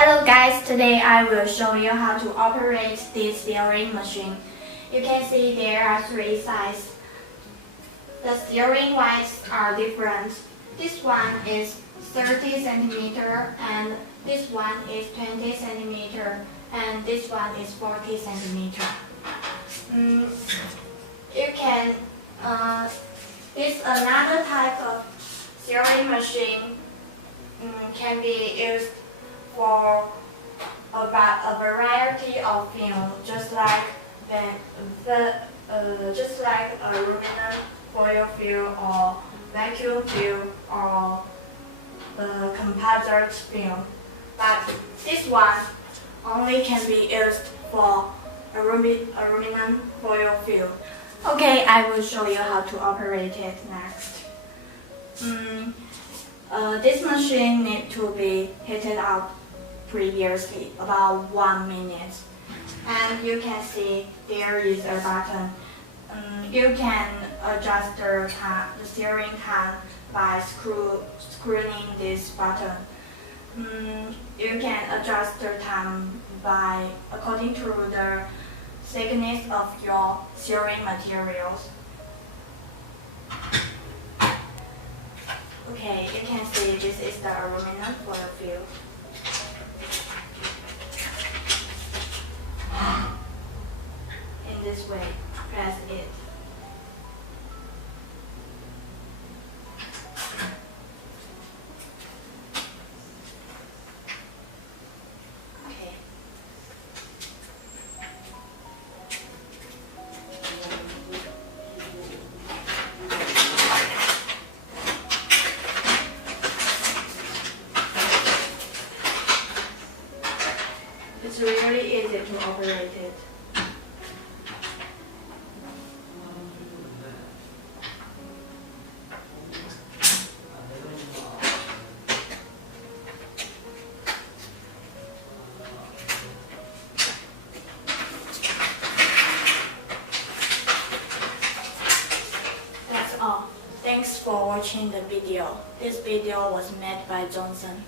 Hello guys, today I will show you how to operate this steering machine. You can see there are three sides. The steering weights are different. This one is 30 centimeter and this one is 20 centimeter and this one is 40 centimeter. This another type of steering machine can be used for a variety of film, just like aluminum foil film or vacuum film or composite film. But this one only can be used for aluminum foil film. Okay, I will show you how to operate it next. This machine needs to be heated up previously, about 1 minute. And you can see there is a button. You can adjust the steering time by screwing this button. You can adjust the time according to the thickness of your steering materials. Okay, you can see this is the aluminum foil film. In this way, press it. Okay. It's really easy to operate it. That's all. Thanks for watching the video. This video was made by Johnson.